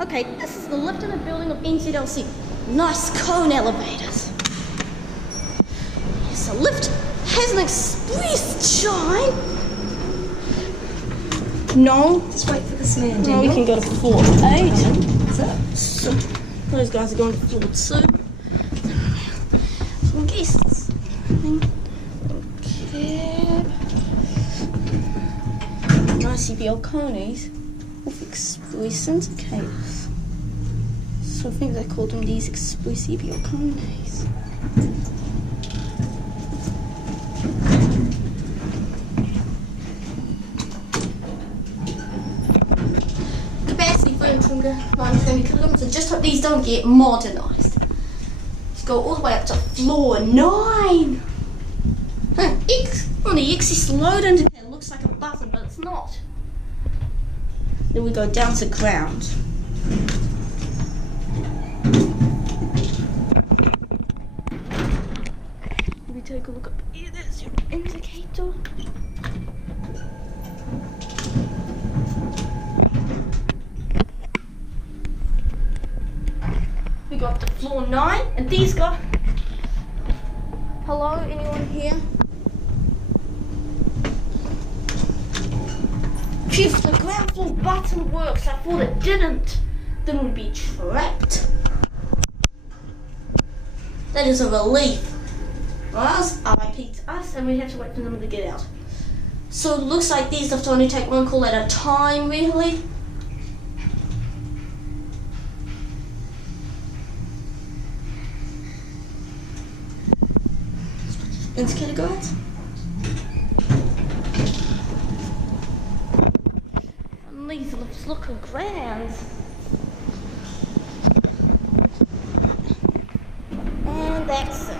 Okay, this is the lift in a building of NZLC. Nice cone elevators. Yes, a lift has an express shine. No. Just wait for this man. No, we can go to floor 8. So, those guys are going to floor 2. Some guests. Okay. Nice EPL-KONEs with express indicators. So I think they called them these express EPL-KONEs. Capacity for 920 kilograms, and just hope these don't get modernised. Let's go all the way up to floor 9. On the excess load indicator looks like a button, but it's not. Then we go down to ground. We take a look up here. There's your indicator. We go up to floor 9, and these go. Hello, anyone here? If the ground floor button works, I thought it didn't, then we'd be trapped. That is a relief. For us, RIP to us, and we have to wait for them to get out. So it looks like these have to only take one call at a time, really. Indicator guides. These lifts look grand. And that's it.